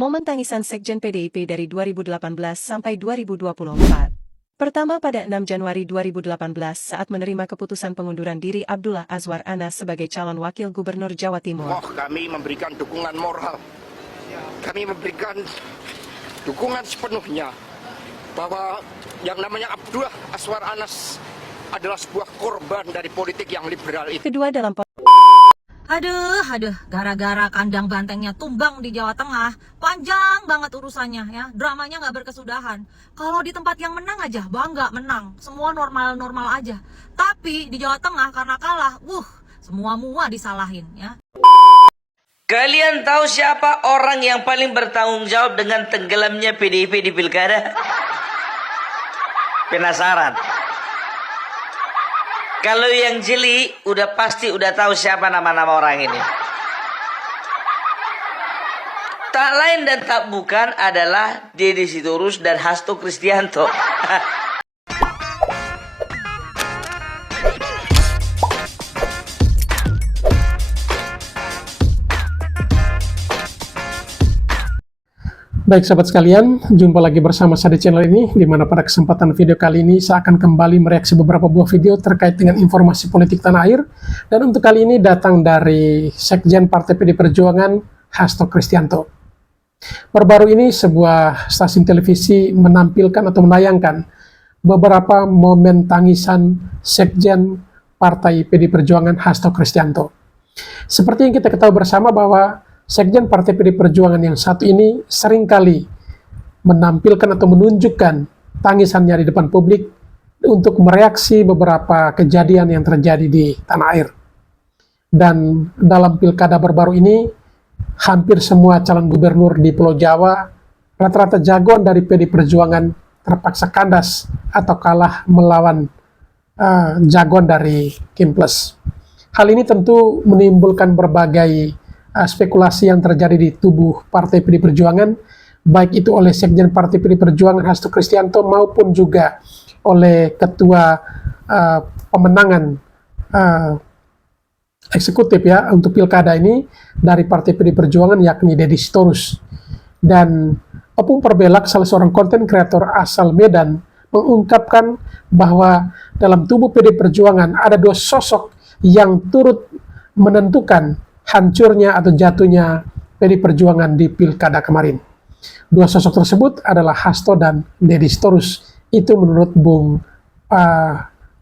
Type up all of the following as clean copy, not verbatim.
Momen tangisan Sekjen PDIP dari 2018 sampai 2024. Pertama pada 6 Januari 2018 saat menerima keputusan pengunduran diri Abdullah Azwar Anas sebagai calon wakil gubernur Jawa Timur. Kami memberikan dukungan moral, kami memberikan dukungan sepenuhnya bahwa yang namanya Abdullah Azwar Anas adalah sebuah korban dari politik yang liberal itu. Kedua dalam Aduh, gara-gara kandang bantengnya tumbang di Jawa Tengah, panjang banget urusannya ya, dramanya nggak berkesudahan. Kalau di tempat yang menang aja, bangga menang, semua normal-normal aja. Tapi di Jawa Tengah karena kalah, semua mua disalahin ya. Kalian tahu siapa orang yang paling bertanggung jawab dengan tenggelamnya PDIP di pilkada? Penasaran? Kalau yang jeli udah pasti udah tahu siapa nama-nama orang ini. Tak lain dan tak bukan adalah Deddy Sitorus dan Hasto Kristianto. Baik sahabat sekalian, jumpa lagi bersama saya di channel ini, di mana pada kesempatan video kali ini saya akan kembali mereaksi beberapa buah video terkait dengan informasi politik tanah air. Dan untuk kali ini datang dari Sekjen Partai PD Perjuangan, Hasto Kristianto. Baru-baru ini sebuah stasiun televisi menampilkan atau menayangkan beberapa momen tangisan Sekjen Partai PD Perjuangan, Hasto Kristianto. Seperti yang kita ketahui bersama bahwa Sekjen Partai PD Perjuangan yang satu ini seringkali menampilkan atau menunjukkan tangisannya di depan publik untuk mereaksi beberapa kejadian yang terjadi di tanah air. Dan dalam pilkada baru-baru ini, hampir semua calon gubernur di Pulau Jawa, rata-rata jagoan dari PD Perjuangan terpaksa kandas atau kalah melawan jagoan dari Kim Plus. Hal ini tentu menimbulkan berbagai spekulasi yang terjadi di tubuh Partai PD Perjuangan, baik itu oleh Sekjen Partai PD Perjuangan Hasto Kristianto maupun juga oleh Ketua Pemenangan Eksekutif ya untuk pilkada ini dari Partai PD Perjuangan, yakni Deddy Sitorus. Dan Opung Perbelak, salah seorang konten kreator asal Medan, mengungkapkan bahwa dalam tubuh PD Perjuangan ada dua sosok yang turut menentukan hancurnya atau jatuhnya PD Perjuangan di pilkada kemarin. Dua sosok tersebut adalah Hasto dan Deddy Sitorus. Itu menurut Bung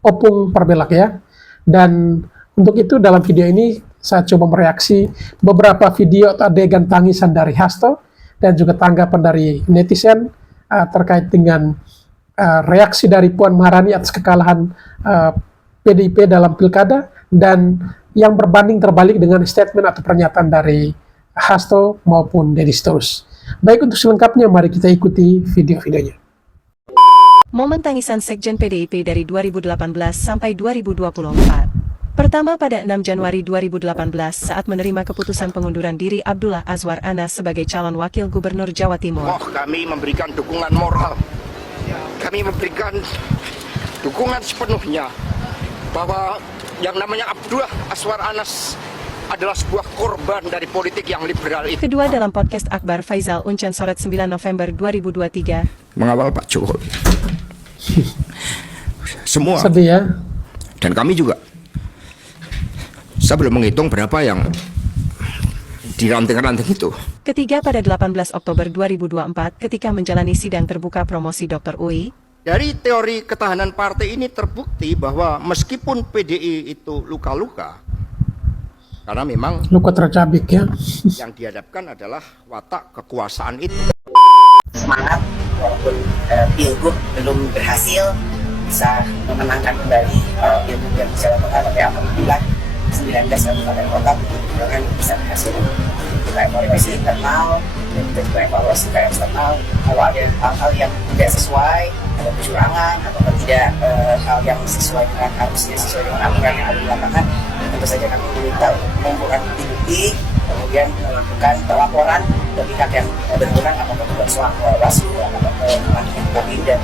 Opung Perbelak ya. Dan untuk itu dalam video ini saya coba mereaksi beberapa video atau adegan tangisan dari Hasto dan juga tanggapan dari netizen terkait dengan reaksi dari Puan Maharani atas kekalahan PDIP dalam pilkada, dan yang berbanding terbalik dengan statement atau pernyataan dari Hasto maupun Deddy Sitorus. Baik, untuk selengkapnya mari kita ikuti video-videonya. momen tangisan Sekjen PDIP dari 2018 sampai 2024. Pertama pada 6 Januari 2018 saat menerima keputusan pengunduran diri Abdullah Azwar Anas sebagai calon wakil gubernur Jawa Timur. Kami memberikan dukungan moral, kami memberikan dukungan sepenuhnya bahwa yang namanya Abdullah Azwar Anas adalah sebuah korban dari politik yang liberal itu. Kedua dalam podcast Akbar Faisal Unchan Soret 9 November 2023. Mengawal Pak Jokowi. Semua. Sedih ya. Dan kami juga. Saya belum menghitung berapa yang di ranting-ranting itu. Ketiga pada 18 Oktober 2024 ketika menjalani sidang terbuka promosi Dr. UI. Dari teori ketahanan partai ini terbukti bahwa meskipun PDI itu luka-luka, karena memang Luka tercabik ya. yang dihadapkan adalah watak kekuasaan itu. Semangat walaupun pilgub belum berhasil bisa memenangkan kembali pilgub yang Jawa Tengah, tapi alhamdulillah 19 kabupaten kota betul-betul bisa berhasil. Kita evaluasi internal dan kita juga evaluasi ke eksternal. Kalau ada hal-hal yang tidak sesuai, ada kecurangan atau tidak hal yang sesuai dengan harusnya sesuai dengan aturan yang ada di lapangan, tentu saja kami meminta untuk mengumpulkan bukti, kemudian melakukan laporan ke pihak yang berwenang, apakah ke Bawaslu, apakah ke kami dan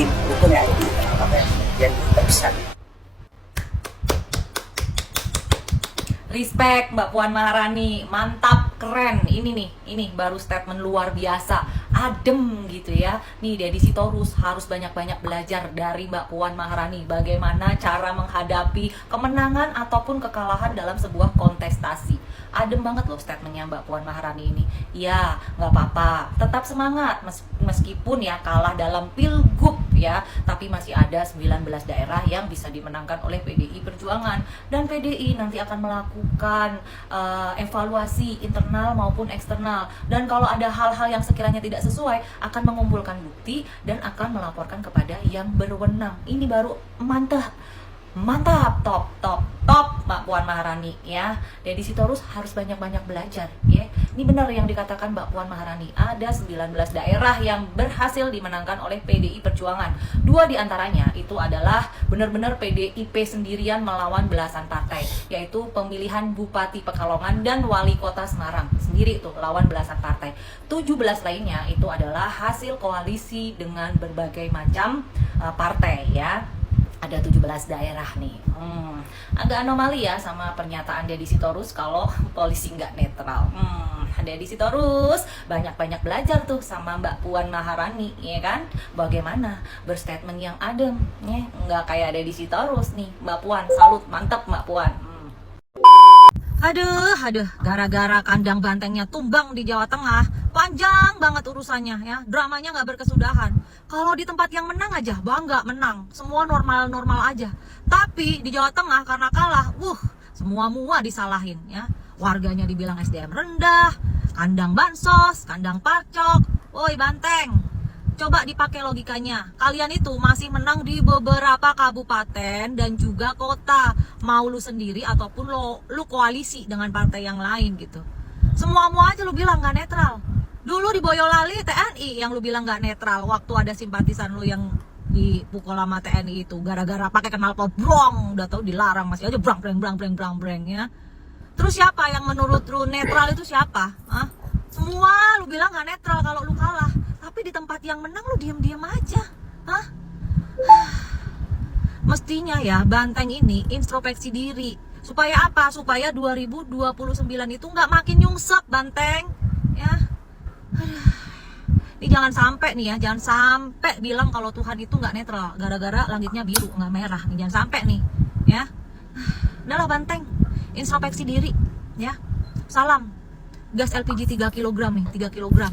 tim hukum yang ada di lapangan, kemudian diteruskan. Respect Mbak Puan Maharani, mantap keren. Ini baru statement luar biasa, adem gitu ya. Nih Deddy Sitorus harus banyak-banyak belajar dari Mbak Puan Maharani bagaimana cara menghadapi kemenangan ataupun kekalahan dalam sebuah kontestasi. Adem banget loh statementnya Mbak Puan Maharani ini. Ya, nggak apa-apa, tetap semangat meskipun ya kalah dalam pilgub ya, tapi masih ada 19 daerah yang bisa dimenangkan oleh PDI Perjuangan, dan PDI nanti akan melakukan evaluasi internal maupun eksternal, dan kalau ada hal-hal yang sekiranya tidak sesuai akan mengumpulkan bukti dan akan melaporkan kepada yang berwenang. Ini baru mantap, top Mbak Puan Maharani ya. Deddy Sitorus harus banyak-banyak belajar ya. Ini benar yang dikatakan Mbak Puan Maharani, ada 19 daerah yang berhasil dimenangkan oleh PDI Perjuangan. 2 diantaranya itu adalah benar-benar PDIP sendirian melawan belasan partai, yaitu pemilihan Bupati Pekalongan dan Wali Kota Semarang sendiri itu lawan belasan partai. 17 lainnya itu adalah hasil koalisi dengan berbagai macam partai ya. Ada 17 daerah nih. Agak anomali ya sama pernyataan Deddy Sitorus kalau polisi nggak netral. Deddy Sitorus banyak-banyak belajar tuh sama Mbak Puan Maharani, ya kan? Bagaimana berstatement yang adem, ya? Nggak kayak Deddy Sitorus nih, Mbak Puan. Salut, mantap Mbak Puan. Aduh, gara-gara kandang bantengnya tumbang di Jawa Tengah, panjang banget urusannya ya, dramanya nggak berkesudahan. Kalau di tempat yang menang aja, bangga menang, semua normal-normal aja. Tapi di Jawa Tengah karena kalah, semua disalahin ya. Warganya dibilang SDM rendah, kandang bansos, kandang parcok. Woi Banteng, coba dipakai logikanya. Kalian itu masih menang di beberapa kabupaten dan juga kota. Mau lu sendiri ataupun lu koalisi dengan partai yang lain gitu. Semua aja lu bilang nggak netral. Dulu di Boyolali TNI yang lu bilang nggak netral waktu ada simpatisan lu yang dipukul sama TNI itu gara-gara pakai knalpot brong, udah tahu dilarang masih aja brang breng ya. Terus siapa yang menurut lu netral itu siapa? Semua lu bilang nggak netral kalau lu kalah. Tapi di tempat yang menang lu diem-diem aja. Mestinya ya Banteng ini introspeksi diri. Supaya apa? Supaya 2029 itu nggak makin nyungsep Banteng. Ya. Ini jangan sampai nih ya, jangan sampai bilang kalau Tuhan itu nggak netral gara-gara langitnya biru nggak merah. Nih, jangan sampai nih, ya. Udahlah Banteng, introspeksi diri, ya. Salam. Gas LPG 3 kg nih, 3 kg.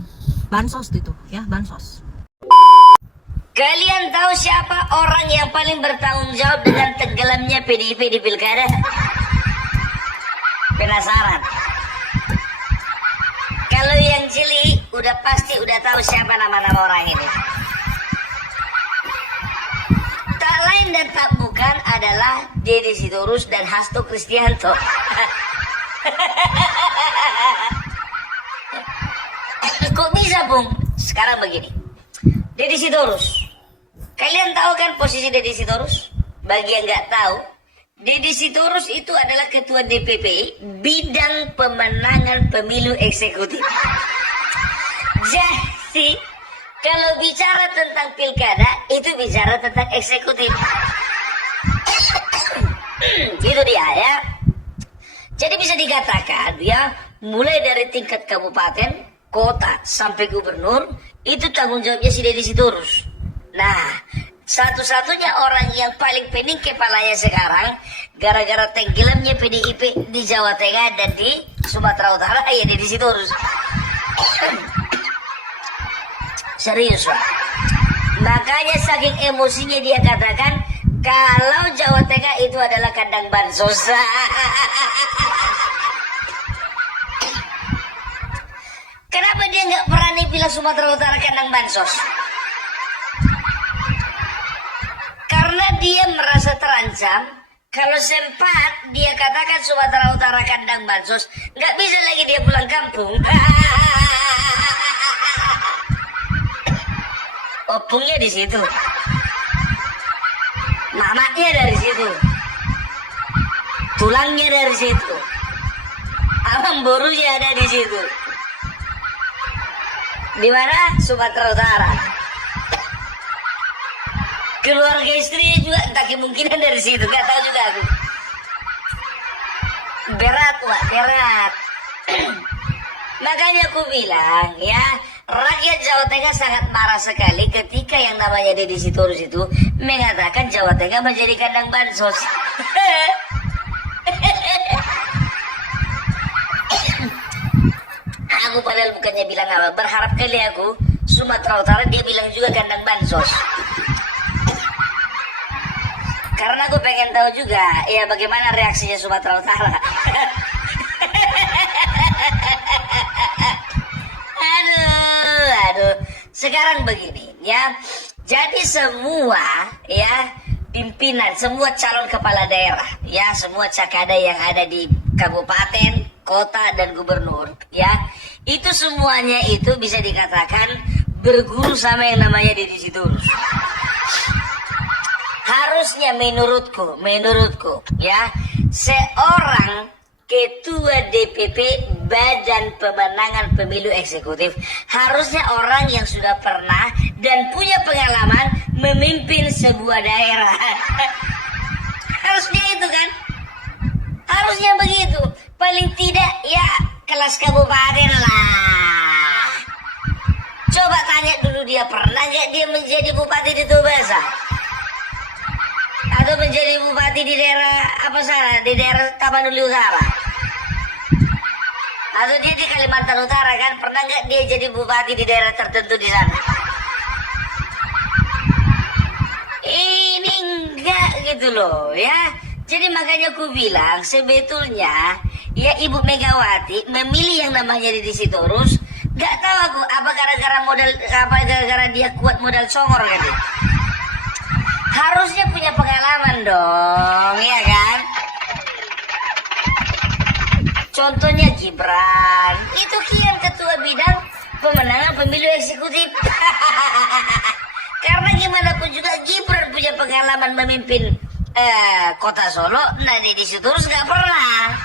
Bansos itu, ya, bansos. Kalian tahu siapa orang yang paling bertanggung jawab dengan tenggelamnya PDIP di pilkada? Penasaran? Kalau yang jeli udah pasti udah tahu siapa nama-nama orang ini. Tak lain dan tak bukan adalah Deddy Sitorus dan Hasto Kristianto. Kok bisa Bung? Sekarang begini, Deddy Sitorus, kalian tahu kan posisi Deddy Sitorus? Bagi yang nggak tahu, Deddy Sitorus itu adalah ketua DPP bidang pemenangan pemilu eksekutif. Jadi kalau bicara tentang pilkada itu bicara tentang eksekutif. Itu dia ya. Jadi bisa dikatakan ya, mulai dari tingkat kabupaten, kota sampai gubernur itu tanggung jawabnya si Deddy Sitorus. Nah, satu-satunya orang yang paling pening kepalanya sekarang gara-gara tenggelamnya PDIP di Jawa Tengah dan di Sumatera Utara ya Deddy Sitorus. Serius Pak. Makanya saking emosinya dia katakan kalau Jawa Tengah itu adalah kandang bansos. Kenapa dia nggak berani bilang Sumatera Utara kandang bansos? Karena dia merasa terancam. Kalau sempat dia katakan Sumatera Utara kandang bansos, nggak bisa lagi dia pulang kampung. Opungnya di situ, mamaknya dari situ, tulangnya dari situ, abang borunya ada di situ. Di mana? Sumatera Utara. Keluarga istrinya juga entah kemungkinan dari situ, nggak tahu juga aku. Berat Wak, berat. Makanya aku bilang ya, rakyat Jawa Tengah sangat marah sekali ketika yang namanya Deddy Sitorus itu mengatakan Jawa Tengah menjadi kandang bansos. Aku padahal bukannya bilang apa, berharap kali aku Sumatera Utara dia bilang juga kandang bansos. Karena aku pengen tahu juga ya bagaimana reaksinya Sumatera Utara. Aduh. Sekarang begini ya. Jadi semua ya pimpinan, semua calon kepala daerah ya, semua cakada yang ada di kabupaten, kota dan gubernur ya, itu semuanya itu bisa dikatakan berguru sama yang namanya Deddy Sitorus. Harusnya menurutku ya, seorang Ketua DPP Badan Pemenangan Pemilu Eksekutif harusnya orang yang sudah pernah dan punya pengalaman memimpin sebuah daerah. Harusnya itu kan, harusnya begitu. Paling tidak ya kelas kabupaten lah. Coba tanya dulu dia pernah nggak dia menjadi bupati di Tubasa? Atau menjadi bupati di daerah apa sana, di daerah Tapanuli Utara, atau dia di Kalimantan Utara kan, pernah nggak dia jadi bupati di daerah tertentu di sana? Ini enggak gitu loh ya. Jadi makanya aku bilang sebetulnya ya Ibu Megawati memilih yang namanya Deddy Sitorus, nggak tahu aku apa gara-gara modal, apa gara-gara dia kuat modal congor kan dia. Harusnya punya pengalaman dong, ya kan? Contohnya Gibran, itu kian ketua bidang pemenangan pemilu eksekutif. Karena gimana pun juga Gibran punya pengalaman memimpin kota Solo, nah Deddy Sitorus nggak pernah.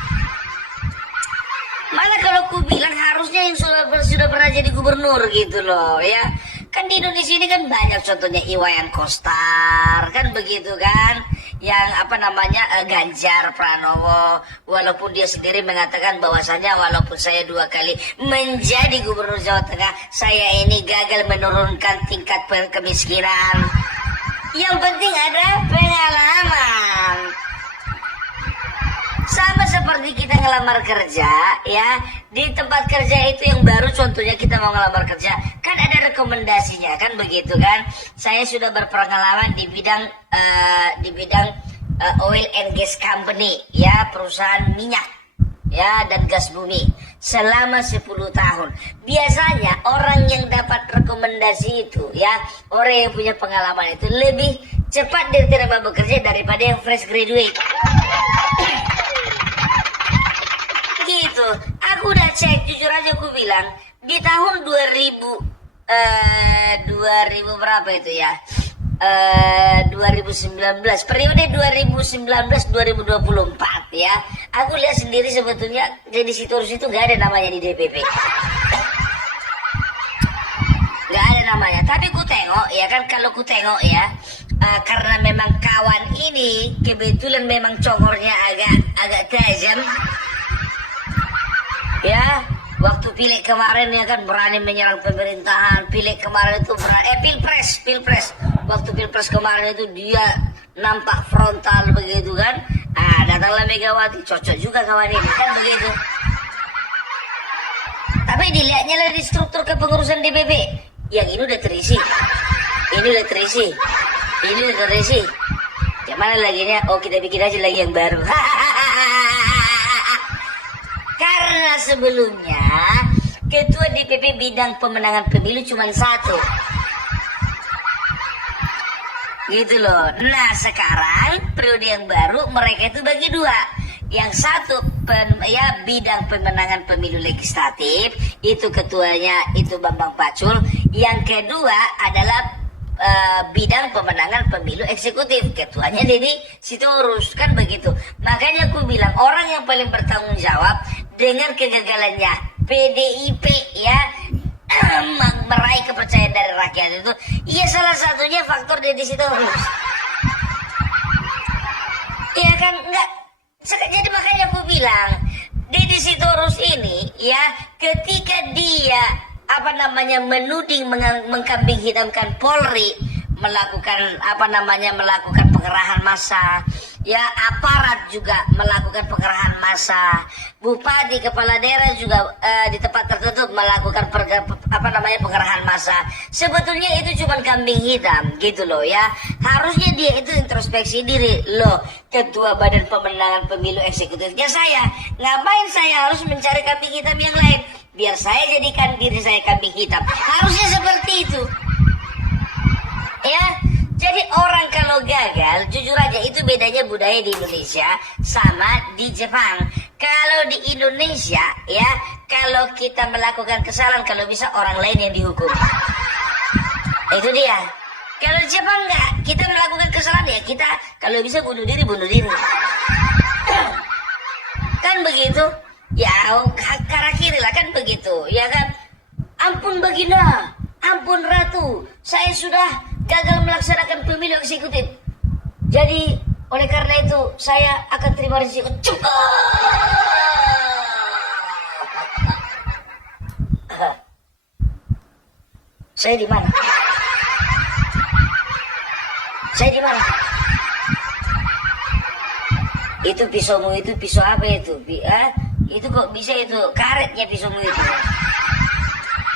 Malah kalau ku bilang harusnya yang sudah pernah jadi gubernur gitu loh ya. Kan di Indonesia ini kan banyak contohnya Iwayan Koster, kan begitu kan. Yang apa namanya Ganjar Pranowo, walaupun dia sendiri mengatakan bahwasannya walaupun saya 2 kali menjadi gubernur Jawa Tengah, saya ini gagal menurunkan tingkat kemiskinan. Yang penting ada pengalaman. Sama seperti kita ngelamar kerja ya, di tempat kerja itu yang baru contohnya kita mau ngelamar kerja kan ada rekomendasinya kan begitu kan. Saya sudah berpengalaman di bidang oil and gas company ya, perusahaan minyak ya dan gas bumi selama 10 tahun. Biasanya orang yang dapat rekomendasi itu ya, orang yang punya pengalaman itu lebih cepat diterima bekerja daripada yang fresh graduate. Gitu. Aku udah cek, jujur aja aku bilang di tahun 2000 berapa itu ya, 2019, periode 2019-2024 ya, aku lihat sendiri sebetulnya Deddy Sitorus itu gak ada namanya di DPP. Gak ada namanya. Tapi ku tengok ya kan, kalau ku tengok ya, karena memang kawan ini kebetulan memang congornya agak tajam ya. Waktu pileg kemarin ya kan berani menyerang pemerintahan. Pileg kemarin itu berani, pilpres. Waktu pilpres kemarin itu dia nampak frontal begitu kan. Datanglah Megawati, cocok juga kawan ini kan begitu. Tapi dilihatnya dari struktur kepengurusan DPP, yang ini udah terisi, ini udah terisi, ini udah terisi. Yang mana laginya? Oh, kita bikin aja lagi yang baru. Karena sebelumnya ketua DPP bidang pemenangan pemilu cuma 1 gitu loh. Nah sekarang periode yang baru mereka itu bagi 2. Yang satu bidang pemenangan pemilu legislatif, itu ketuanya itu Bambang Pacul. Yang kedua adalah bidang pemenangan pemilu eksekutif, ketuanya Deddy Sitorus kan begitu. Makanya aku bilang orang yang paling bertanggung jawab dengan kegagalannya PDIP ya meraih kepercayaan dari rakyat itu, ya salah satunya faktor Deddy Sitorus. Ya kan enggak. Jadi makanya aku bilang Deddy Sitorus ini ya, ketika dia menuding mengkambing hitamkan Polri, melakukan melakukan pengerahan massa, ya aparat juga melakukan pengerahan massa, bupati kepala daerah juga di tempat tertutup melakukan pengerahan massa. Sebetulnya itu cuma kambing hitam gitu loh ya. Harusnya dia itu introspeksi diri loh. Ketua Badan Pemenangan Pemilu Eksekutifnya saya, ngapain saya harus mencari kambing hitam yang lain? Biar saya jadikan diri saya kambing hitam. Harusnya seperti itu. Ya, jadi orang kalau gagal, jujur aja itu bedanya budaya di Indonesia sama di Jepang. Kalau di Indonesia, ya, kalau kita melakukan kesalahan, kalau bisa orang lain yang dihukum. Itu dia. Kalau di Jepang enggak, kita melakukan kesalahan ya kita kalau bisa bunuh diri. Kan begitu? Ya, karakiri lah kan begitu, ya kan? Ampun Baginda, ampun Ratu, saya sudah gagal melaksanakan pemilu eksekutif. Jadi oleh karena itu saya akan terima risiko. Saya di mana? Itu pisaumu itu pisau apa itu? Itu kok bisa itu karetnya pisaumu itu?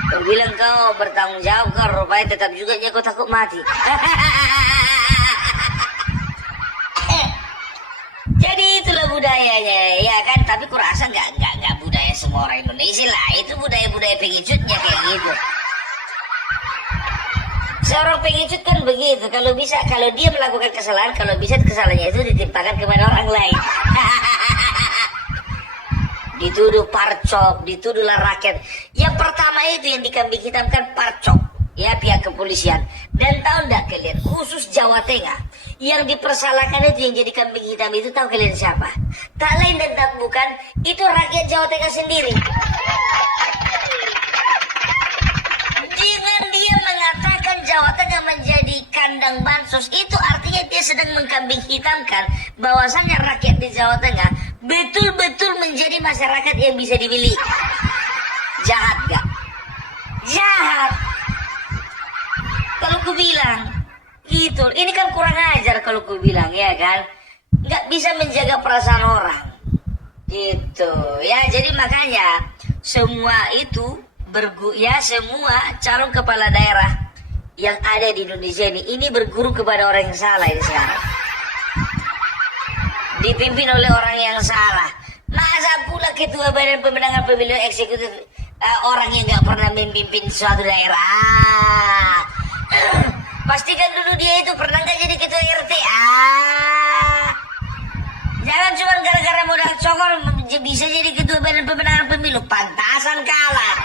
Kau bilang kau bertanggung jawab, kau rupanya tetap juga kau takut mati. Jadi itulah budayanya, ya kan? Tapi kurasa nggak budaya semua orang Indonesia lah. Itu budaya pengicutnya kayak gitu. Seorang pengecut kan begitu. Kalau dia melakukan kesalahan, kalau bisa kesalahannya itu ditimpakan kepada orang lain. Dituduh parcok, dituduhlah rakyat. Yang pertama itu yang dikambing hitamkan parcok, ya pihak kepolisian. Dan tahu enggak kalian, khusus Jawa Tengah, yang dipersalahkan itu yang jadi kambing hitam itu tahu kalian siapa? Tak lain dan tak bukan, itu rakyat Jawa Tengah sendiri. Dengan dia mengatakan Jawa Tengah menjadi kandang bansos, itu artinya dia sedang mengkambing hitamkan bahwasannya rakyat di Jawa Tengah betul-betul menjadi masyarakat yang bisa dibeli. Jahat gak? Jahat. Kalau ku bilang gitu, ini kan kurang ajar kalau ku bilang, ya kan? Nggak bisa menjaga perasaan orang gitu ya. Jadi makanya semua itu semua calon kepala daerah yang ada di Indonesia ini berguru kepada orang yang salah ini sekarang. Dipimpin oleh orang yang salah. Masa pula ketua Badan Pemenangan Pemilu Eksekutif orang yang nggak pernah memimpin suatu daerah. Pastikan dulu dia itu pernah nggak jadi ketua RT. Jangan cuma gara-gara modal cokor bisa jadi ketua Badan Pemenangan Pemilu. Pantasan kalah.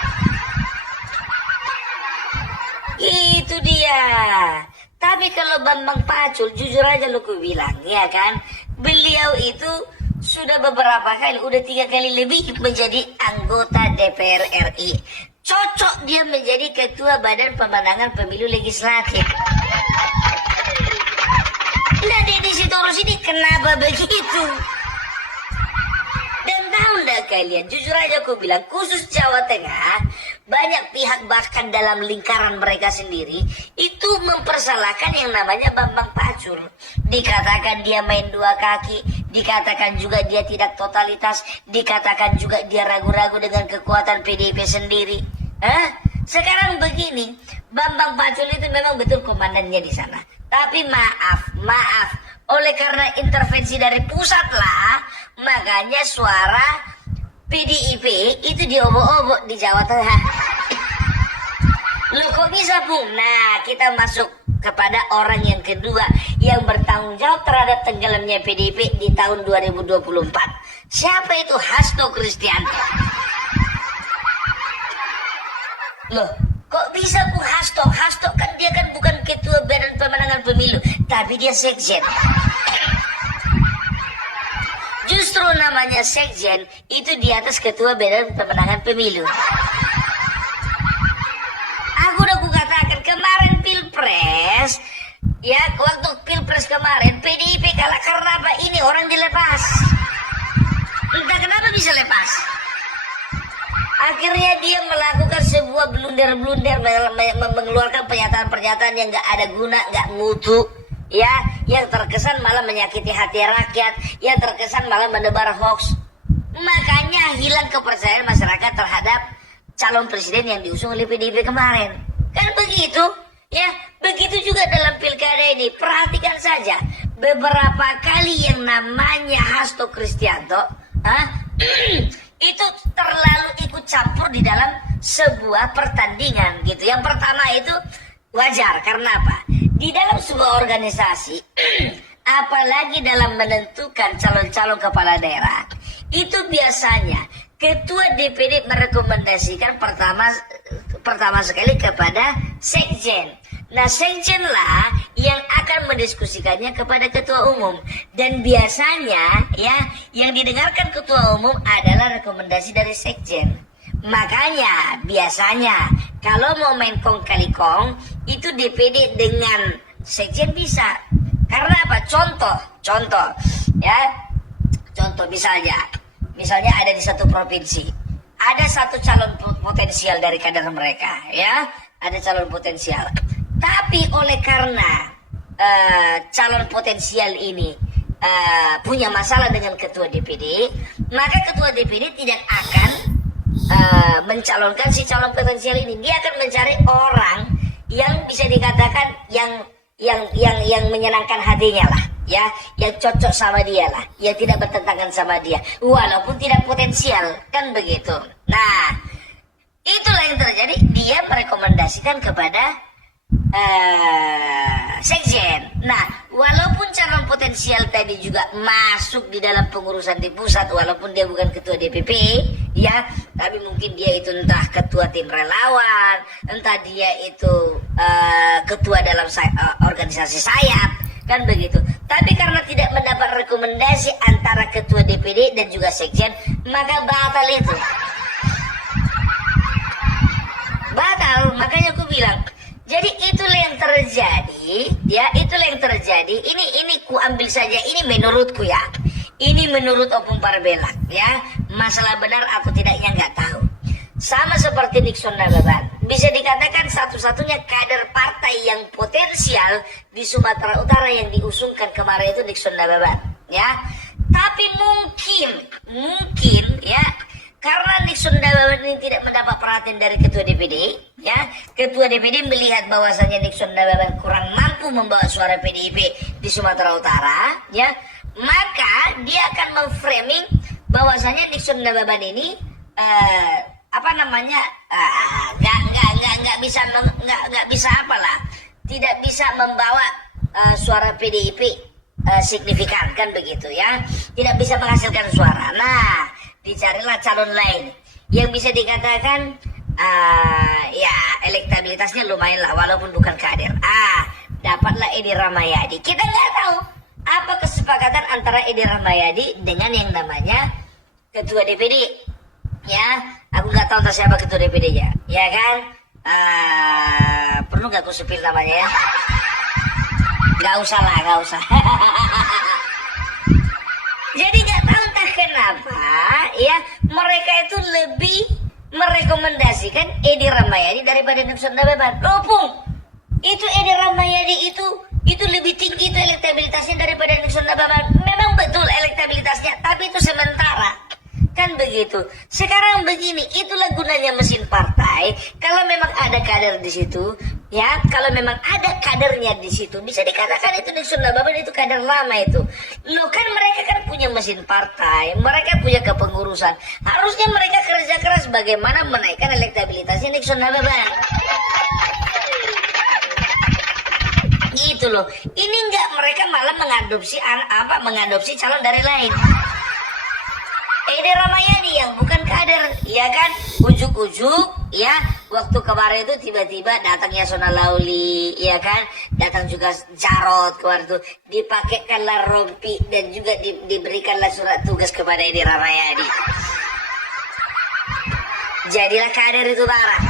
Itu dia. Tapi kalau Bambang Pacul, jujur aja lu ku bilang, ya kan? Beliau itu sudah beberapa kali, udah 3 kali lebih menjadi anggota DPR RI. Cocok dia menjadi ketua Badan Pemenangan Pemilu Legislatif. Nah, Deddy Sitorus ini kenapa begitu? Dan tahu enggak kalian, jujur aja aku bilang, khusus Jawa Tengah, banyak pihak bahkan dalam lingkaran mereka sendiri itu mempersalahkan yang namanya Bambang Pacul. Dikatakan dia main 2 kaki, dikatakan juga dia tidak totalitas, dikatakan juga dia ragu-ragu dengan kekuatan PDIP sendiri. Sekarang begini, Bambang Pacul itu memang betul komandannya di sana. Tapi maaf, oleh karena intervensi dari pusat lah, makanya suara PDIP itu diobok-obok di Jawa Tengah. Loh kok bisa Bung? Nah, kita masuk kepada orang yang kedua yang bertanggung jawab terhadap tenggelamnya PDIP di tahun 2024. Siapa itu? Hasto Kristianto. Loh, kok bisa Bung Hasto? Hasto kan dia kan bukan ketua Badan Pemenangan Pemilu, tapi dia sekjen. Justru namanya sekjen itu di atas ketua Badan Pemenangan Pemilu. Aku udah kukatakan kemarin Pilpres, ya waktu Pilpres kemarin PDIP kalah karena apa? Ini orang dilepas. Entah kenapa bisa bisa lepas. Akhirnya dia melakukan sebuah blunder-blunder, mengeluarkan pernyataan-pernyataan yang nggak ada guna, nggak mutu, ya, yang terkesan malah menyakiti hati rakyat, yang terkesan malah menebar hoax. Makanya hilang kepercayaan masyarakat terhadap calon presiden yang diusung oleh PDIP kemarin. Kan begitu, ya. Begitu juga dalam pilkada ini. Perhatikan saja, beberapa kali yang namanya Hasto Kristianto, itu terlalu ikut campur di dalam sebuah pertandingan gitu. Yang pertama itu wajar, karena apa? Di dalam sebuah organisasi, apalagi dalam menentukan calon-calon kepala daerah, itu biasanya ketua DPD merekomendasikan pertama sekali kepada sekjen. Nah, sekjen lah yang akan mendiskusikannya kepada ketua umum. Dan biasanya ya, yang didengarkan ketua umum adalah rekomendasi dari sekjen. Makanya biasanya kalau mau main kong kali kong, itu DPD dengan sekjen bisa. Karena apa? Contoh ya. Contoh misalnya ada di satu provinsi, ada satu calon potensial dari kader mereka, ya, ada calon potensial. Tapi oleh karena calon potensial ini punya masalah dengan ketua DPD, maka ketua DPD tidak akan mencalonkan si calon potensial ini. Dia akan mencari orang yang bisa dikatakan yang menyenangkan hatinya lah, ya, yang cocok sama dia lah, yang tidak bertentangan sama dia, walaupun tidak potensial, kan begitu. Nah, itulah yang terjadi. Dia merekomendasikan kepada sekjen. Nah, walaupun calon potensial tadi juga masuk di dalam pengurusan di pusat, walaupun dia bukan ketua DPP, ya, tapi mungkin dia itu entah ketua tim relawan, entah dia itu ketua dalam organisasi sayap, kan begitu. Tapi karena tidak mendapat rekomendasi antara ketua DPD dan juga sekjen, maka batal itu. Batal, makanya aku bilang. Jadi itulah yang terjadi, ya, itulah yang terjadi. Ini ku ambil saja, ini menurutku ya. Ini menurut Opung Parbelak, ya. Masalah benar atau tidaknya nggak tahu. Sama seperti Nixon Nababan. Bisa dikatakan satu-satunya kader partai yang potensial di Sumatera Utara yang diusungkan kemarin itu Nixon Nababan, ya. Tapi mungkin ya, karena Nixon Nababan ini tidak mendapat perhatian dari ketua DPD, ya, ketua DPD melihat bahwasannya Nixon Nababan kurang mampu membawa suara PDIP di Sumatera Utara, ya, maka dia akan memframing bahwasannya Nixon Nababan ini nggak bisa apalah, tidak bisa membawa suara PDIP signifikan, kan begitu, ya, tidak bisa menghasilkan suara. Nah, dicarilah calon lain yang bisa dikatakan ya elektabilitasnya lumayan lah walaupun bukan kader. Dapatlah Edi Rahmayadi. Kita nggak tahu apa kesepakatan antara Edi Rahmayadi dengan yang namanya ketua DPD, ya. Aku nggak tahu entah siapa ketua DPD-nya, ya kan. Perlu nggak aku sepil namanya, ya? Nggak usah. Jadi nggak tahu entah kenapa, ya, mereka itu lebih merekomendasikan Edi Rahmayadi daripada Nixon Nababan. Opung, itu Edi Rahmayadi itu lebih tinggi itu elektabilitasnya daripada Nixon Nababan. Memang betul elektabilitasnya, tapi itu sementara, kan begitu. Sekarang begini, itulah gunanya mesin partai. Kalau memang ada kader di situ, ya, kalau memang ada kadernya di situ, bisa dikatakan itu Nixon Nababan itu kader lama itu. Loh, kan mereka kan punya mesin partai, mereka punya kepengurusan. Harusnya mereka kerja keras bagaimana menaikkan elektabilitasnya Nixon Nababan. Gitu loh. Ini enggak, mereka malah mengadopsi calon dari lain. Edi Rahmayadi yang bukan kader, ya kan, ujuk-ujuk, ya, waktu kemarin itu tiba-tiba datang Yasona Lauli, ya kan, datang juga Jarod kemarin itu, dipakaikanlah rompi dan juga diberikanlah surat tugas kepada Edi Rahmayadi. Jadilah kader itu parah,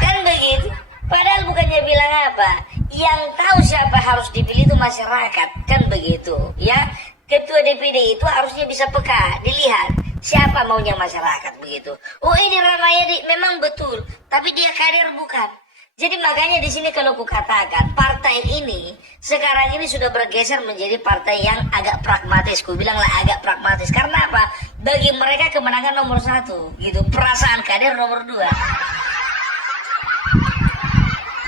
kan begitu. Padahal bukannya bilang apa, yang tahu siapa harus dipilih itu masyarakat, kan begitu, ya. ketua DPD itu harusnya bisa peka, dilihat siapa maunya masyarakat begitu. Oh ini Ramayadi memang betul, tapi dia kader bukan. Jadi makanya di sini kalau kukatakan partai ini sekarang ini sudah bergeser menjadi partai yang agak pragmatis. Ku bilanglah agak pragmatis. Karena apa? Bagi mereka kemenangan nomor 1, gitu. Perasaan kader nomor 2.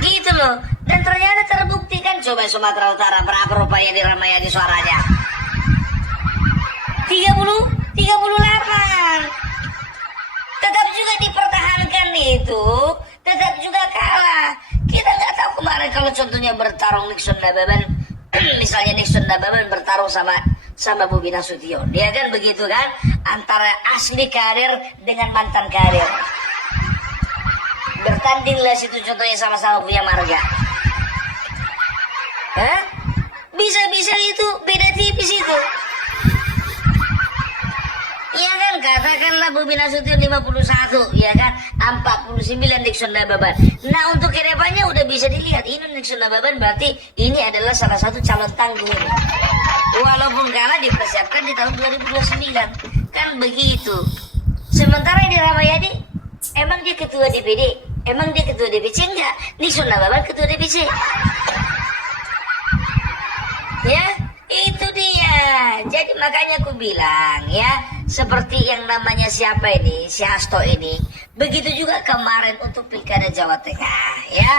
Gitu loh. Dan ternyata terbukti kan. Coba Sumatera Utara berapa rupanya di Ramayadi suaranya? 38. Tetap juga dipertahankan itu, tetap juga kalah. Kita nggak tahu kemarin kalau contohnya bertarung Nixon Nababan, misalnya Nixon Nababan bertarung sama Bobi Nasution, dia kan begitu kan, antara asli kader dengan mantan kader. Bertandinglah situ contohnya sama-sama punya marga. Hah? Bisa-bisa itu beda tipis itu. Iya kan, katakanlah Bobi Nasution 51, ya kan, 49 Nixon Nababan. Nah untuk kedepannya udah bisa dilihat, ini Nixon Nababan berarti ini adalah salah satu calon tangguh ini. Walaupun kalah dipersiapkan di tahun 2029, kan begitu. Sementara di Ramayadi, emang dia ketua DPD, emang dia ketua DPC enggak? Nixon Nababan ketua DPC. Ya, itu dia. Jadi makanya aku bilang ya, seperti yang namanya siapa ini, si Hasto ini, begitu juga kemarin untuk Pilkada Jawa Tengah ya.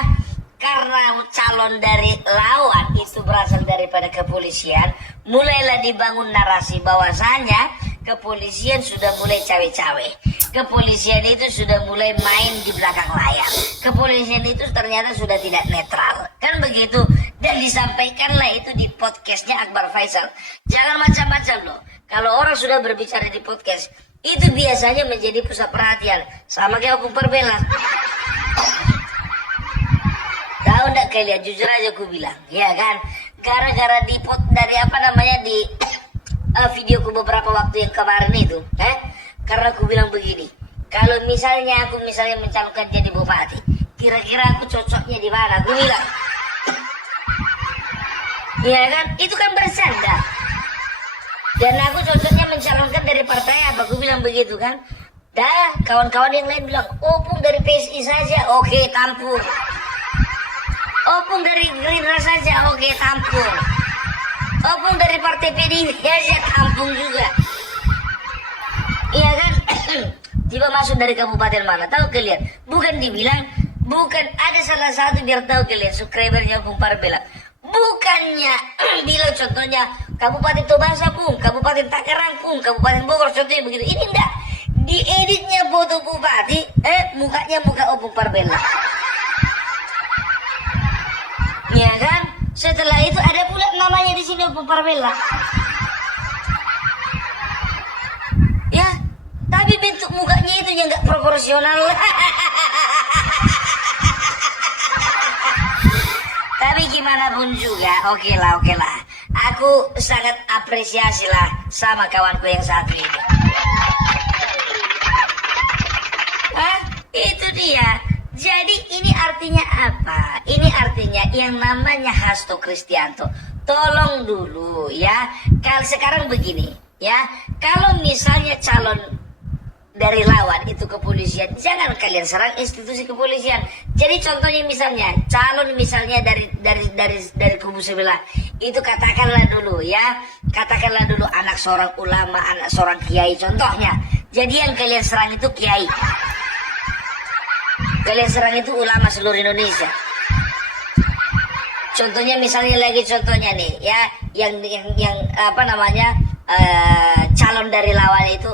Karena calon dari lawan itu berasal daripada kepolisian, mulailah dibangun narasi bahwasanya kepolisian sudah mulai cawe-cawe. Kepolisian itu sudah mulai main di belakang layar. Kepolisian itu ternyata sudah tidak netral. Kan begitu. Dan disampaikanlah itu di podcastnya Akbar Faisal. Jangan macam-macam loh. Kalau orang sudah berbicara di podcast, itu biasanya menjadi pusat perhatian. Sama kayak Opung Perbela. Tahu enggak kalian, jujur aja aku bilang. Ya kan? Gara-gara di videoku beberapa waktu yang kemarin itu. Karena aku bilang begini. Kalau misalnya aku mencalonkan jadi bupati, kira-kira aku cocoknya di mana? Aku bilang. Ya kan? Itu kan bercanda. Dan aku cocoknya mencalonkan dari partai apa? Aku bilang begitu kan. Dah, kawan-kawan yang lain bilang, Opung dari PSI saja, oke tampung. Opung dari Gerindra saja, oke tampung. Opung dari partai PDIP saja, tampung juga. Iya kan? Tiba masuk dari kabupaten mana? Tahu kalian? Bukan dibilang, bukan ada salah satu biar tahu kalian, subscribernya Opung Parbela. Bukannya bilang contohnya Kabupaten Tobasa pun, Kabupaten Tangerang pun, Kabupaten Bogor contohnya begitu. Ini enggak, dieditnya foto bupati, mukanya muka Opung Parbela. Ya kan? Setelah itu ada pula namanya di sini Opung Parbela. Ya, tapi bentuk mukanya itu yang enggak proporsional. Tapi gimana pun juga, oke lah. Aku sangat apresiasi lah sama kawanku yang satu ini. Itu dia. Jadi ini artinya apa? Ini artinya yang namanya Hasto Kristianto. Tolong dulu ya. Kalau sekarang begini ya. Kalau misalnya calon dari lawan itu kepolisian, jangan kalian serang institusi kepolisian. Jadi contohnya misalnya calon misalnya dari kubu sebelah itu katakanlah dulu anak seorang ulama, anak seorang kiai contohnya. Jadi yang kalian serang itu kiai, kalian serang itu ulama seluruh Indonesia. Contohnya misalnya nih ya, yang apa namanya, calon dari lawan itu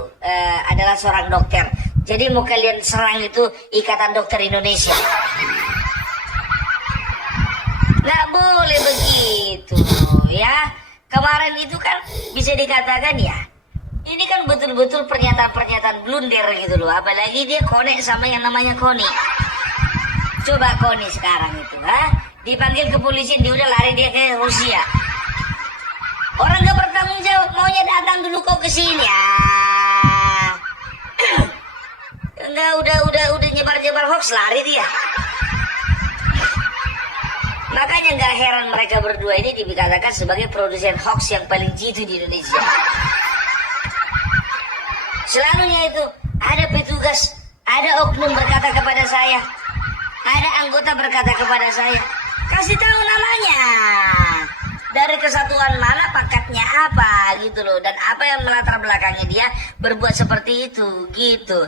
adalah seorang dokter. Jadi mau kalian serang itu Ikatan Dokter Indonesia. Nggak boleh begitu ya. Kemarin itu kan bisa dikatakan ya, ini kan betul-betul pernyataan blunder gitu loh. Apalagi dia konek sama yang namanya Koni. Coba Koni sekarang itu dipanggil ke polisi, dia udah lari dia ke Rusia. Orang gak bertanggung jawab, maunya datang dulu kau ke sini. Enggak, udah nyebar hoax, lari dia. Makanya nggak heran mereka berdua ini dikatakan sebagai produsen hoax yang paling jitu di Indonesia. Selalunya itu ada petugas, ada oknum berkata kepada saya, ada anggota berkata kepada saya, kasih tahu namanya, dari kesatuan mana, pangkatnya apa gitu loh, dan apa yang melatar belakangnya dia berbuat seperti itu gitu.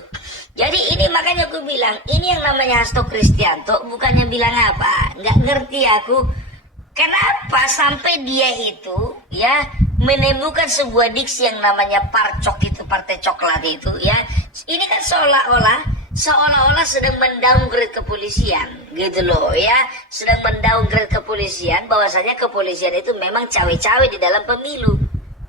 Jadi ini makanya aku bilang, ini yang namanya Hasto Kristianto bukannya bilang apa, nggak ngerti aku kenapa sampai dia itu ya menemukan sebuah diksi yang namanya parcok itu, partai coklat itu ya. Ini kan seolah-olah sedang mendowngrade kepolisian gitu loh ya, sedang mendowngrade kepolisian, bahwasanya kepolisian itu memang cawe-cawe di dalam pemilu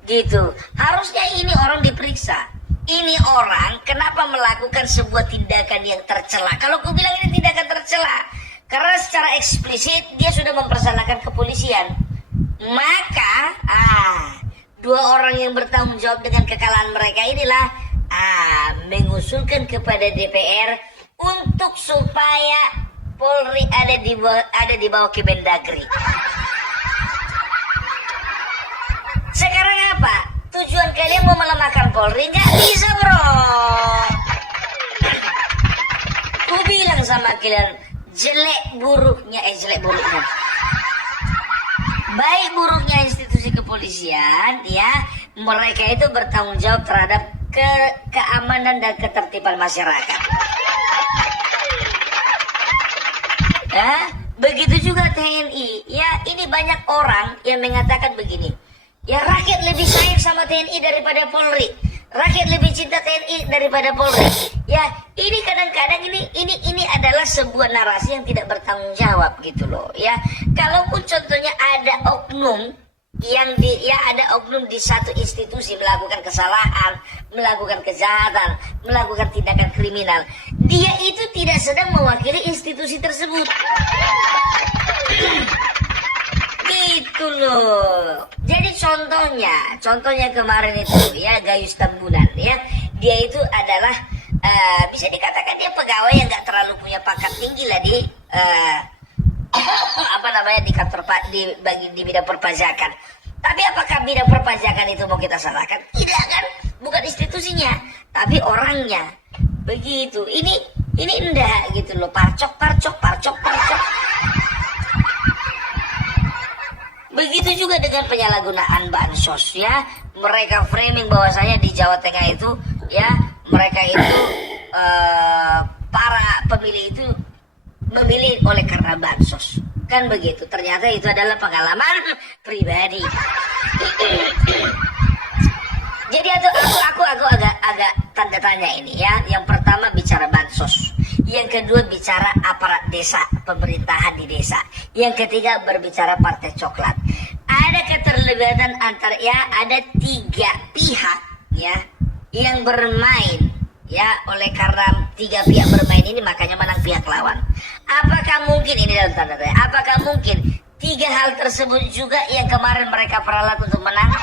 gitu. Harusnya ini orang diperiksa. Ini orang kenapa melakukan sebuah tindakan yang tercela? Kalau aku bilang ini tindakan tercela, karena secara eksplisit dia sudah mempersalahkan kepolisian. Maka dua orang yang bertanggung jawab dengan kekalahan mereka inilah mengusulkan kepada DPR untuk supaya Polri ada di bawah Kemendagri. Sekarang apa? Tujuan kalian mau melemahkan Polri? Nggak bisa, bro. Ku bilang sama kalian, jelek buruknya. Baik buruknya institusi kepolisian, ya, mereka itu bertanggung jawab terhadap keamanan dan ketertiban masyarakat. Begitu juga TNI. Ya, ini banyak orang yang mengatakan begini. Ya, rakyat lebih sayang sama TNI daripada Polri. Rakyat lebih cinta TNI daripada Polri. Ya, ini kadang-kadang ini adalah sebuah narasi yang tidak bertanggung jawab gitu loh. Ya, kalaupun contohnya ada oknum ada oknum di satu institusi melakukan kesalahan, melakukan kejahatan, melakukan tindakan kriminal, dia itu tidak sedang mewakili institusi tersebut. Gitu loh. Jadi contohnya kemarin itu ya Gayus Tambunan ya, dia itu adalah bisa dikatakan dia pegawai yang nggak terlalu punya pangkat tinggi lah di di kantor di bidang perpajakan. Tapi apakah bidang perpajakan itu mau kita salahkan? Tidak kan? Bukan institusinya, tapi orangnya. Begitu. Ini enggak gitu loh. Parcok. Begitu juga dengan penyalahgunaan bansos ya. Mereka framing bahwasanya di Jawa Tengah itu ya, mereka itu para pemilih itu memilih oleh karena bansos. Kan begitu. Ternyata itu adalah pengalaman pribadi. Jadi aku agak tanda tanya ini ya. Yang pertama bicara bansos. Yang kedua bicara aparat desa, pemerintahan di desa. Yang ketiga berbicara partai coklat. Ada keterlibatan ada 3 pihak ya yang bermain ya, oleh karena 3 pihak bermain ini makanya menang pihak lawan. Apakah mungkin ini dalam tanda tanya? Apakah mungkin 3 hal tersebut juga yang kemarin mereka peralat untuk menang?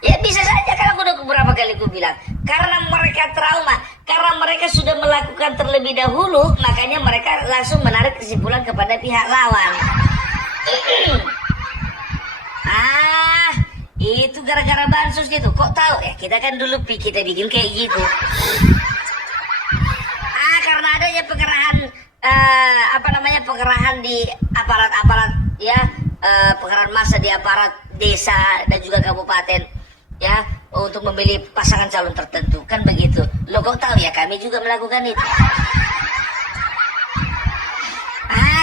Ya bisa saja, karena udah beberapa kali aku bilang, karena mereka trauma, karena mereka sudah melakukan terlebih dahulu, makanya mereka langsung menarik kesimpulan kepada pihak lawan. Itu gara-gara bansos gitu. Kok tahu ya? Kita kan dulu kita bikin kayak gitu. Karena adanya pengerahan pengerahan di aparat-aparat ya, pengerahan massa di aparat desa dan juga kabupaten ya, untuk memilih pasangan calon tertentu, kan begitu. Lo kok tahu ya, kami juga melakukan itu.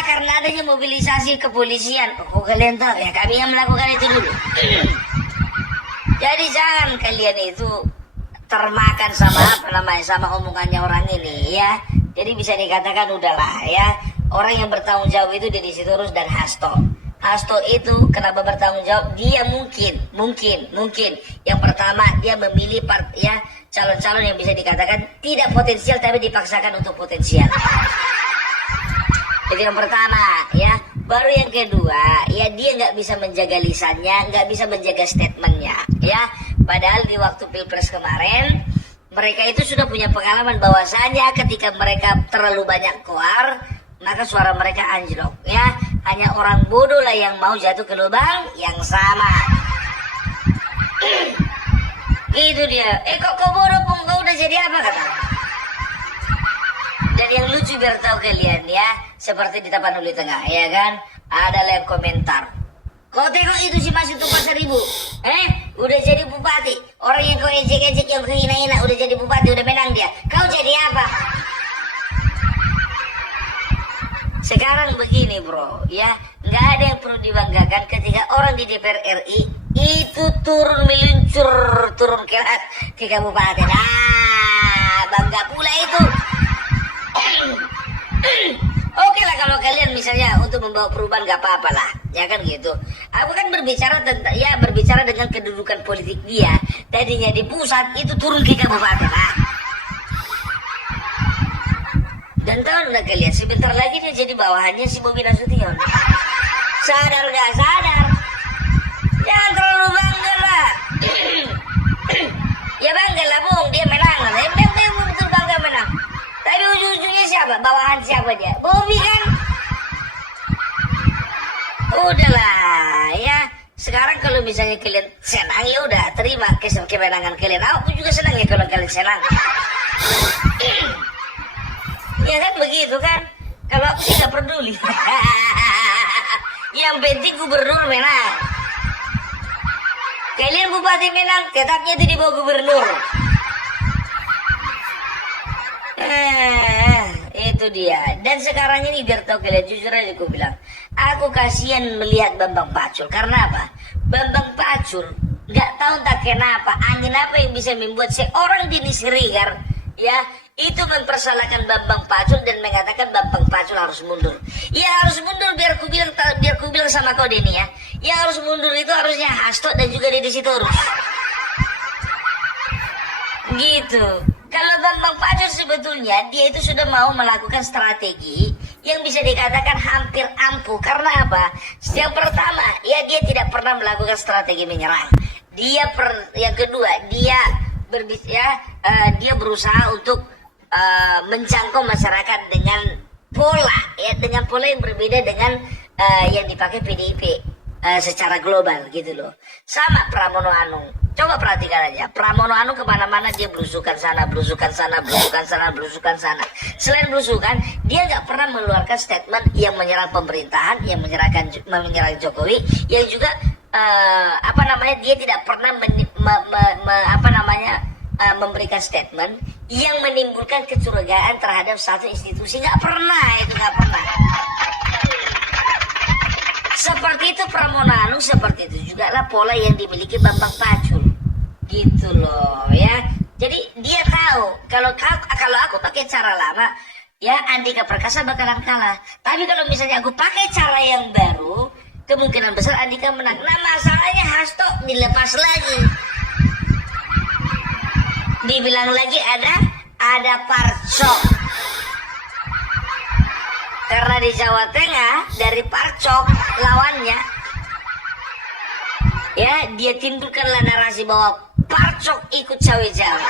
Karena adanya mobilisasi kepolisian, kok kalian tahu ya, kami yang melakukan itu dulu. Jadi jangan kalian itu termakan sama omongannya orang ini ya. Jadi bisa dikatakan udahlah ya, orang yang bertanggung jawab itu Deddy Sitorus dan Hasto. Hasto itu kenapa bertanggung jawab? Dia mungkin yang pertama dia memilih calon-calon yang bisa dikatakan tidak potensial tapi dipaksakan untuk potensial. Itu yang pertama ya. Baru yang kedua ya, dia nggak bisa menjaga lisannya, nggak bisa menjaga statementnya ya. Padahal di waktu Pilpres kemarin mereka itu sudah punya pengalaman bahwasanya ketika mereka terlalu banyak koar, maka suara mereka anjlok ya. Hanya orang bodoh lah yang mau jatuh ke lubang yang sama. Itu dia. Kok kau bodoh pun, kau udah jadi apa kata? Dan yang lucu biar tahu kalian ya, seperti di Tapanuli Tengah ya kan, ada yang komentar, kau tengok itu si Mas itu Pasaribu, udah jadi bupati. Orang yang kau ejek-ejek, yang kau hina-hina, udah jadi bupati, udah menang dia. Kau jadi apa? Sekarang begini bro, ya nggak ada yang perlu dibanggakan ketika orang di DPR RI itu turun meluncur, turun ke kabupaten. Bangga pula itu. Oke lah kalau kalian misalnya untuk membawa perubahan gak apa-apa lah, ya kan gitu. Aku kan berbicara tentang, ya berbicara dengan kedudukan politik dia. Tadinya di pusat itu turun ke kabupaten. Dan tahu nggak kalian, sebentar lagi dia jadi bawahannya si Bobi Nasution. Sadar gak sadar? Jangan terlalu bangga lah. Ya bangga lah bung, dia menang. Dia betul bangga menang. Tapi ujung-ujungnya siapa? Bawahan siapa dia? Bobi kan? Udahlah ya. Sekarang kalau misalnya kalian senang, ya udah terima kemenangan kalian. Aku juga senang ya kalau kalian senang. Ya kan begitu kan? Kalau aku tidak peduli. Yang penting gubernur menang. Kalian bupati menang, tetapnya itu di bawah gubernur. Itu dia. Dan sekarang ini biar tahu kalian, jujur aja aku bilang, aku kasihan melihat Bambang Pacul. Karena apa? Bambang Pacul nggak tahu tak kenapa, angin apa yang bisa membuat seorang Denny Siregar ya itu mempersalahkan Bambang Pacul dan mengatakan Bambang Pacul harus mundur. Ya harus mundur, biar ku bilang sama kau Denny ya. Ya harus mundur itu harusnya Hasto dan juga Deddy Sitorus. Gitu. Kalau Bambang Pacul sebetulnya dia itu sudah mau melakukan strategi yang bisa dikatakan hampir ampuh. Karena apa? Yang pertama, ya dia tidak pernah melakukan strategi menyerang. Yang kedua, dia berusaha untuk menjangkau masyarakat dengan pola yang berbeda dengan yang dipakai PDIP secara global gitu loh. Sama Pramono Anung. Coba perhatikan aja, Pramono Anung kemana-mana dia belusukan sana, belusukan sana. Selain belusukan, dia nggak pernah mengeluarkan statement yang menyerang pemerintahan, yang menyerang Jokowi, yang juga dia tidak pernah memberikan statement yang menimbulkan kecurigaan terhadap satu institusi. Nggak pernah. Seperti itu Pramono Anung, seperti itu juga lah pola yang dimiliki Bambang Pacul. Gitu loh ya. Jadi dia tahu kalau aku pakai cara lama, ya Andika Perkasa bakalan kalah. Tapi kalau misalnya aku pakai cara yang baru, kemungkinan besar Andika menang. Nah masalahnya Hasto dilepas lagi. Dibilang lagi ada Parcok. Karena di Jawa Tengah dari Parcok lawannya, ya dia timbulkanlah narasi bahwa Parcok ikut cawe-cawe.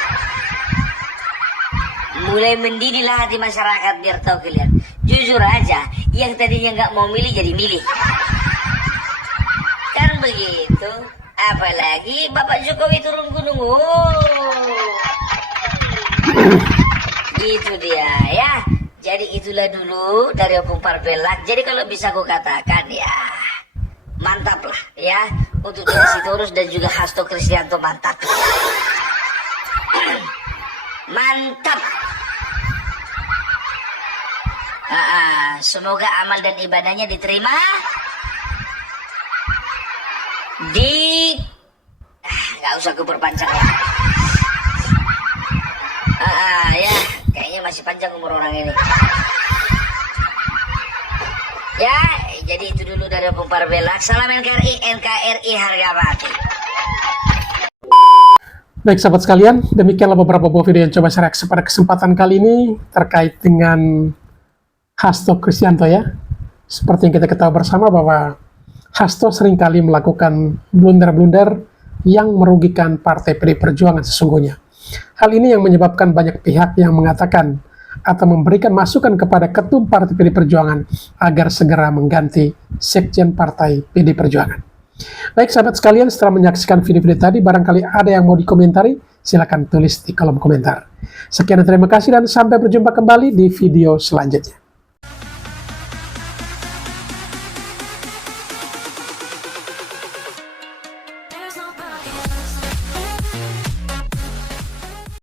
Mulai mendidihlah hati masyarakat biar tahu kalian. Jujur aja, yang tadinya nggak mau milih jadi milih. Kan begitu. Apalagi Bapak Jokowi turun gunung. Gitu dia ya. Jadi itulah dulu dari Opung Parpelak. Jadi kalau bisa aku katakan ya mantap lah ya untuk Deddy Sitorus dan juga Hasto Kristianto, mantap. Mantap. Semoga amal dan ibadahnya diterima nggak usah aku berpanjang lah. Ya kayaknya masih panjang umur orang ini. Ya, jadi itu dulu dari Opung Parpelak. Salam NKRI harga mati. Baik sahabat sekalian, demikianlah beberapa buah video yang coba saya reaksi pada kesempatan kali ini terkait dengan Hasto Kristianto ya. Seperti yang kita ketahui bersama bahwa Hasto seringkali melakukan blunder-blunder yang merugikan Partai PDI Perjuangan sesungguhnya. Hal ini yang menyebabkan banyak pihak yang mengatakan atau memberikan masukan kepada Ketum Partai PD Perjuangan agar segera mengganti Sekjen Partai PD Perjuangan. Baik sahabat sekalian, setelah menyaksikan video-video tadi, barangkali ada yang mau dikomentari, silakan tulis di kolom komentar. Sekian dan terima kasih dan sampai berjumpa kembali di video selanjutnya.